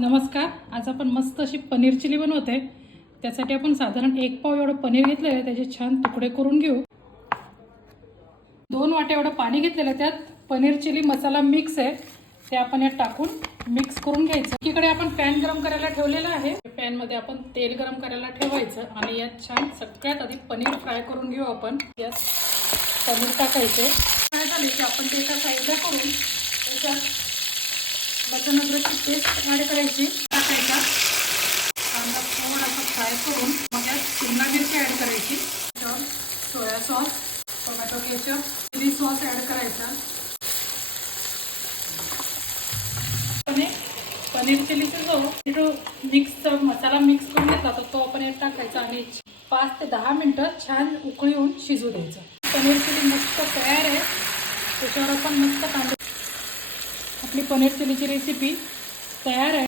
नमस्कार. आज आपण मस्त अशी पनीर चिली बनवते. त्यासाठी आपण साधारण 1 पाव एवढं पनीर घेतलेलं आहे. त्याचे छान तुकडे करून घेऊ. 2 वाट्या एवढं पाणी घेतलेलं आहे. त्यात पनीर चिली मसाला मिक्स आहे ते आपण यात टाकून मिक्स करून घ्यायचं. एकीकडे आपण पॅन गरम करायला ठेवलेला आहे. पॅन मध्ये आपण तेल गरम करायला ठेवायचं आणि यात छान सगळ्यात आधी पनीर फ्राय करून घेऊ. आपण यात पनीर टाकायचे. फ्राय झाले की आपण ते एका साईडला करून त्याच्यात लसूण अद्रकची पेस्ट ॲड करायची. टाकायचा कांदा थोडासा फ्राय करून मग यात शिमला मिरची ॲड करायची. Soya sauce, tomato ketchup, chilli sauce add करायचा. पनीर चिलीचा जो मिक्स मसाला मिक्स करून घेतला तर तो आपण यात टाकायचा आणि 5 ते 10 मिनिटं छान उकळी येऊन शिजू द्यायचं. पनीर चिली मस्त तयार आहे. त्याच्यावर आपण मस्त कांदा. आपली पनीर चिलीची रेसिपी तयार आहे.